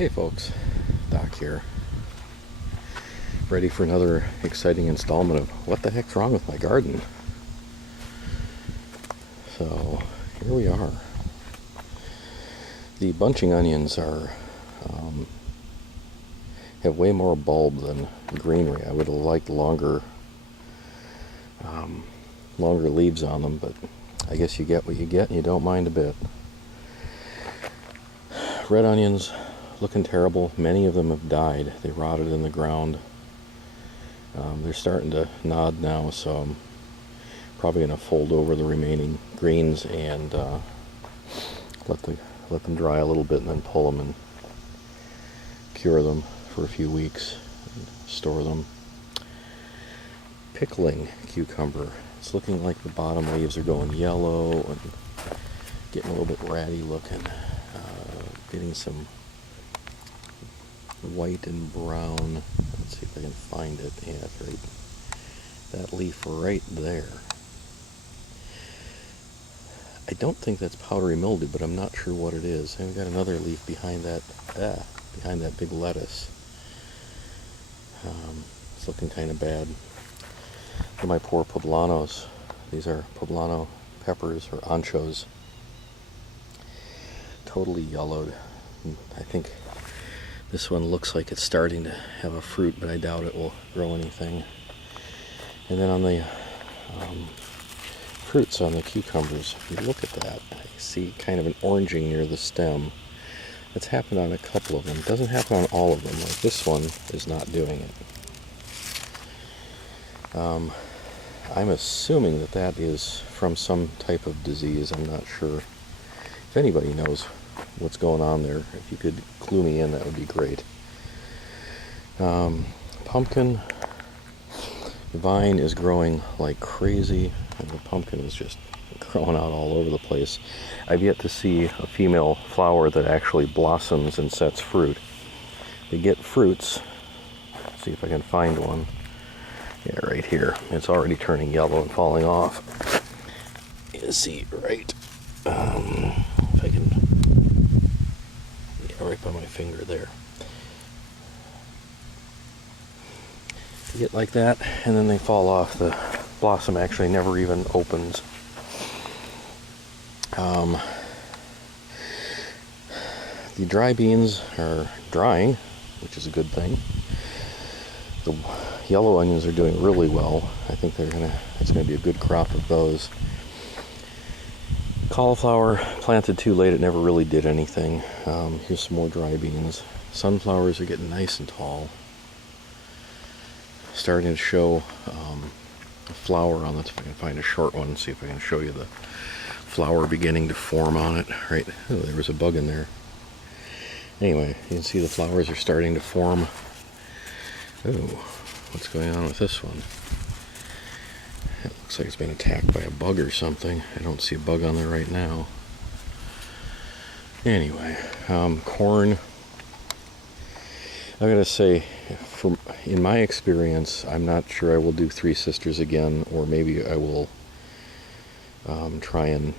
Hey folks, Doc here. Ready for another exciting installment of What the Heck's Wrong with My Garden? So, here we are. The bunching onions have way more bulb than greenery. I would have liked longer leaves on them, but I guess you get what you get and you don't mind a bit. Red onions looking terrible. Many of them have died. They rotted in the ground. They're starting to nod now, so I'm probably going to fold over the remaining greens and let them dry a little bit, and then pull them and cure them for a few weeks and store them. Pickling cucumber. It's looking like the bottom leaves are going yellow and getting a little bit ratty looking. Getting some white and brown. Let's see if I can find it. Yeah, it's right. That leaf right there. I don't think that's powdery mildew, but I'm not sure what it is. And we've got another leaf behind that big lettuce. It's looking kind of bad. For my poor poblanos. These are poblano peppers or anchos. Totally yellowed. I think this one looks like it's starting to have a fruit, but I doubt it will grow anything. And then on the fruits on the cucumbers, if you look at that, I see kind of an oranging near the stem. That's happened on a couple of them. It doesn't happen on all of them. Like this one is not doing it. I'm assuming that is from some type of disease. I'm not sure. If anybody knows what's going on there, if you could clue me in, that would be great. Pumpkin, the vine is growing like crazy, and the pumpkin is just growing out all over the place. I've yet to see a female flower that actually blossoms and sets fruit. They get fruits. Let's see if I can find one. Yeah, right here. It's already turning yellow and falling off. You see, right? If I can, yeah, right by my finger there. They get like that, and then they fall off. The blossom actually never even opens. The dry beans are drying, which is a good thing. The yellow onions are doing really well. I think it's gonna be a good crop of those. Cauliflower, planted too late, it never really did anything. Here's some more dry beans. Sunflowers are getting nice and tall. Starting to show a flower on it. If I can find a short one, see if I can show you the flower beginning to form on it. Right, oh, there was a bug in there. Anyway, you can see the flowers are starting to form. Oh, what's going on with this one? It looks like it's been attacked by a bug or something. I don't see a bug on there right now. Anyway, corn. I gotta say, in my experience, I'm not sure I will do Three Sisters again, or maybe I will try and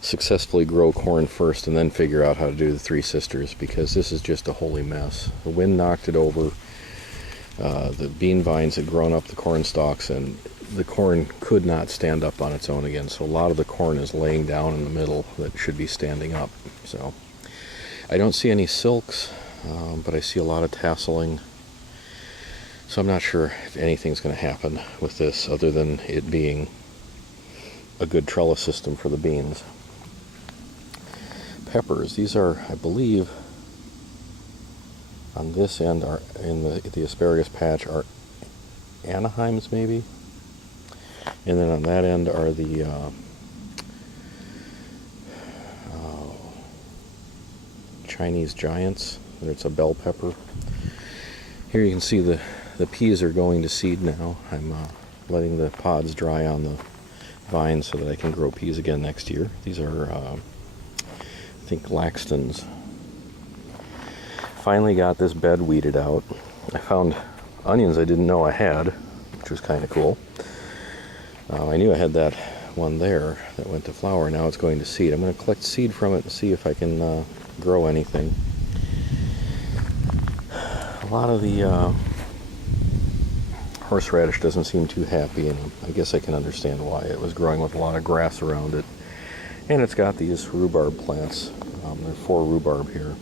successfully grow corn first and then figure out how to do the Three Sisters, because this is just a holy mess. The wind knocked it over. The bean vines had grown up the corn stalks, and the corn could not stand up on its own again. So a lot of the corn is laying down in the middle that should be standing up. So I don't see any silks, but I see a lot of tasseling. So I'm not sure if anything's going to happen with this other than it being a good trellis system for the beans. Peppers. These are, I believe, on this end are in the asparagus patch are Anaheims maybe, and then on that end are the Chinese giants. It's a bell pepper. Here you can see the peas are going to seed now. I'm letting the pods dry on the vines so that I can grow peas again next year. These are I think Laxton's. Finally got this bed weeded out. I found onions I didn't know I had, which was kind of cool. I knew I had that one there that went to flower. Now it's going to seed. I'm going to collect seed from it and see if I can grow anything. A lot of the horseradish doesn't seem too happy, and I guess I can understand why. It was growing with a lot of grass around it. And it's got these rhubarb plants. There are 4 rhubarb here.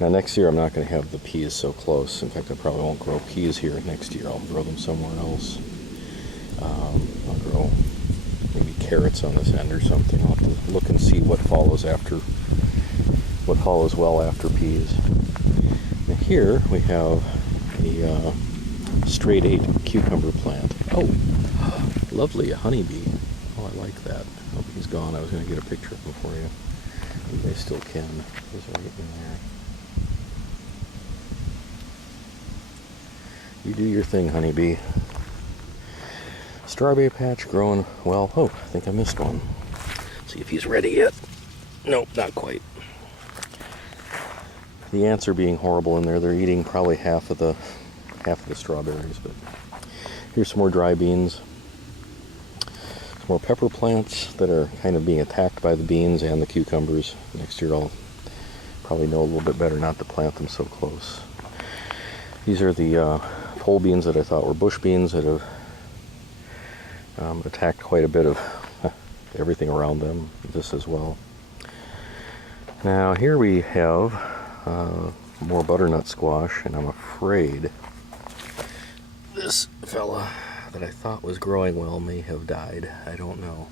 Now next year I'm not going to have the peas so close. In fact, I probably won't grow peas here next year. I'll grow them somewhere else. I'll grow maybe carrots on this end or something. I'll have to look and see what follows well after peas. Now here we have a straight 8 cucumber plant. Oh, lovely, a honeybee. Oh, I like that. Oh, he's gone. I was going to get a picture of him for you. Maybe I still can. He's right in there. You do your thing, honeybee. Strawberry patch growing well. Oh, I think I missed one. See if he's ready yet. Nope, not quite. The ants are being horrible in there. They're eating probably half of the strawberries. But here's some more dry beans. Some more pepper plants that are kind of being attacked by the beans and the cucumbers. Next year I'll probably know a little bit better not to plant them so close. These are the pole beans that I thought were bush beans that have attacked quite a bit of everything around them. This as well. Now here we have more butternut squash, and I'm afraid this fella that I thought was growing well may have died. I don't know.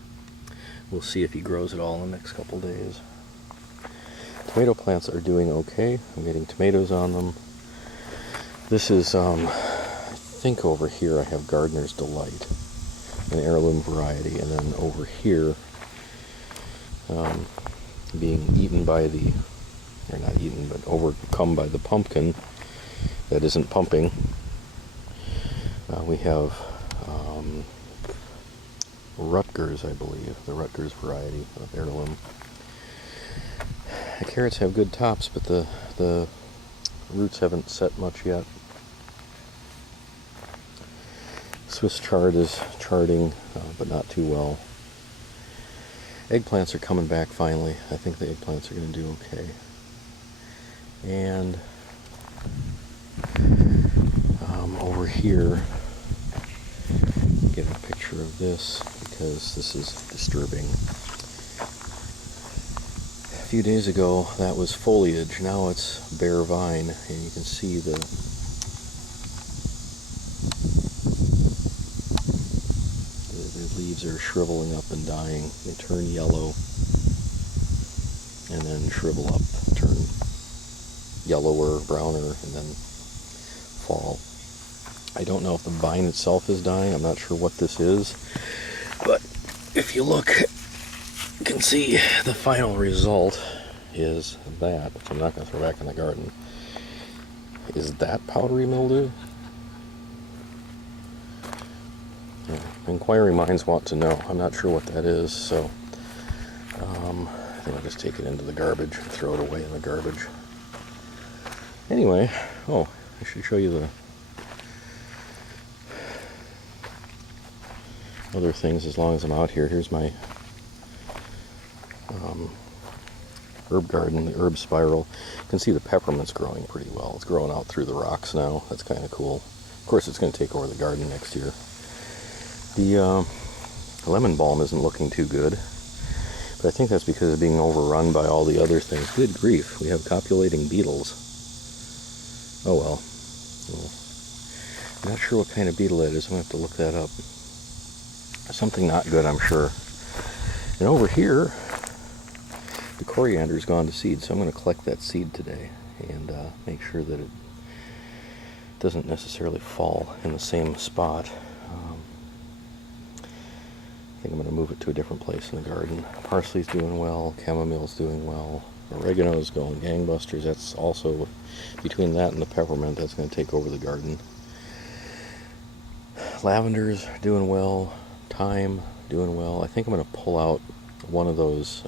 We'll see if he grows at all in the next couple days. Tomato plants are doing okay. I'm getting tomatoes on them. This is, I think over here I have Gardener's Delight, an heirloom variety, and then over here, being eaten by the, or not eaten, but overcome by the pumpkin that isn't pumping. We have Rutgers, I believe, the Rutgers variety of heirloom. The carrots have good tops, but the roots haven't set much yet. Swiss chard is charting, but not too well. Eggplants are coming back finally. I think the eggplants are going to do okay. And over here, get a picture of this because this is disturbing. A few days ago, that was foliage. Now it's bare vine, and you can see the leaves are shriveling up and dying. They turn yellow and then shrivel up, turn yellower, browner, and then fall. I don't know if the vine itself is dying. I'm not sure what this is, but if you look, you can see the final result is that, which I'm not going to throw back in the garden. Is that powdery mildew? Yeah, inquiring minds want to know. I'm not sure what that is, so I think I'll just take it into the garbage and throw it away in the garbage. Anyway, oh, I should show you the other things as long as I'm out here. Here's my herb garden, the herb spiral. You can see the peppermint's growing pretty well. It's growing out through the rocks now. That's kind of cool. Of course, it's going to take over the garden next year. The lemon balm isn't looking too good, but I think that's because it's being overrun by all the other things. Good grief, we have copulating beetles. Oh well. I'm not sure what kind of beetle it is. I'm going to have to look that up. Something not good, I'm sure. And over here, the coriander's gone to seed, so I'm going to collect that seed today and make sure that it doesn't necessarily fall in the same spot. I think I'm going to move it to a different place in the garden. Parsley's doing well, chamomile's doing well, oregano's going gangbusters. That's also, between that and the peppermint, that's going to take over the garden. Lavender's doing well, thyme doing well. I think I'm going to pull out one of those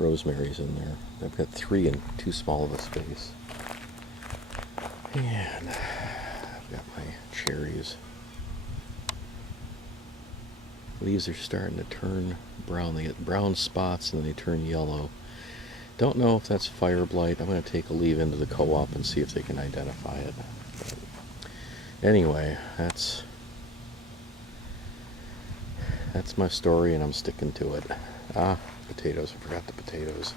rosemaries in there. I've got 3 in too small of a space. And I've got my cherries. Leaves are starting to turn brown. They get brown spots and then they turn yellow. Don't know if that's fire blight. I'm going to take a leaf into the co-op and see if they can identify it. But anyway, that's my story and I'm sticking to it. Potatoes. I forgot the potatoes.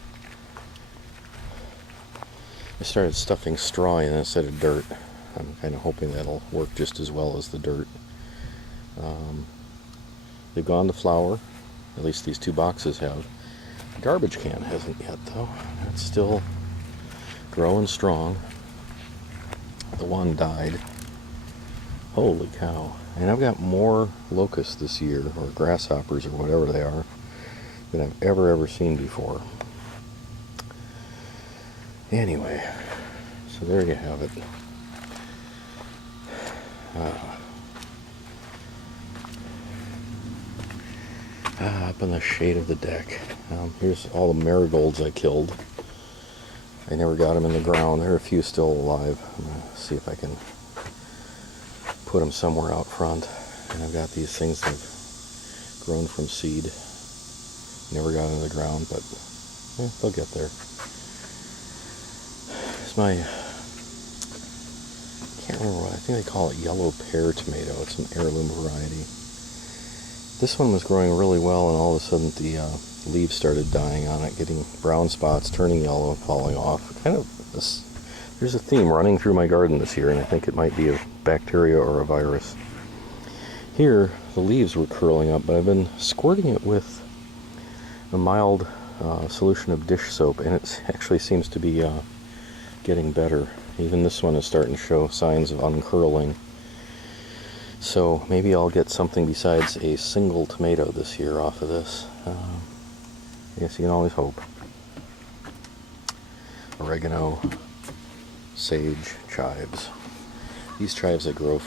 I started stuffing straw in instead of dirt. I'm kind of hoping that'll work just as well as the dirt. They've gone to flower. At least these 2 boxes have. The garbage can hasn't yet, though. It's still growing strong. The one died. Holy cow. And I've got more locusts this year, or grasshoppers, or whatever they are, than I've ever seen before. Anyway, so there you have it. Up in the shade of the deck. Here's all the marigolds I killed. I never got them in the ground. There are a few still alive. I'm going to see if I can put them somewhere out front. And I've got these things that have grown from seed. Never got into the ground, but they'll get there. It's my, I can't remember what, I think they call it yellow pear tomato. It's an heirloom variety. This one was growing really well, and all of a sudden the leaves started dying on it, getting brown spots, turning yellow, and falling off. There's a theme running through my garden this year, and I think it might be a bacteria or a virus. Here, the leaves were curling up, but I've been squirting it with a mild solution of dish soap, and it actually seems to be getting better. Even this one is starting to show signs of uncurling. So maybe I'll get something besides a single tomato this year off of this. I guess you can always hope. Oregano, sage, chives. These chives that grew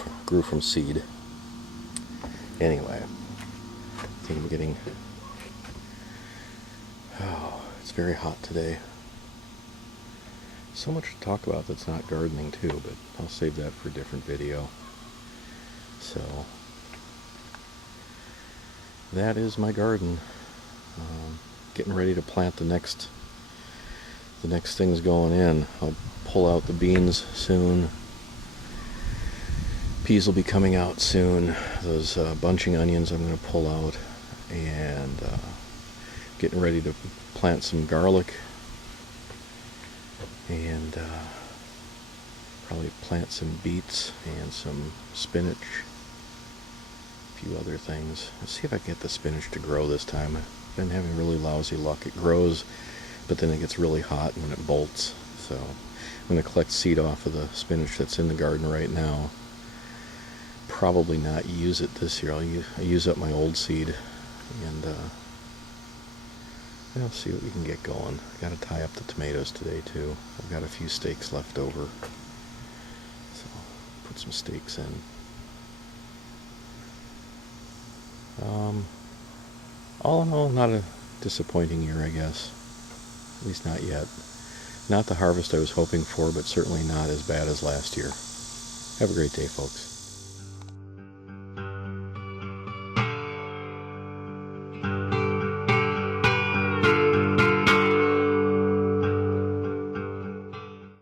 from seed. Anyway, I think I'm getting... it's very hot today. So much to talk about that's not gardening too, but I'll save that for a different video. So, that is my garden. Getting ready to plant the next things going in. I'll pull out the beans soon. Peas will be coming out soon. Those bunching onions I'm going to pull out. And getting ready to plant some garlic. And probably plant some beets and some spinach. A few other things. Let's see if I can get the spinach to grow this time. I've been having really lousy luck. It grows, but then it gets really hot when it bolts. So I'm going to collect seed off of the spinach that's in the garden right now. Probably not use it this year. I'll use up my old seed, and I'll see what we can get going. I got to tie up the tomatoes today too. I've got a few stakes left over, so put some stakes in. All in all, not a disappointing year, I guess. At least not yet. Not the harvest I was hoping for, but certainly not as bad as last year. Have a great day, folks.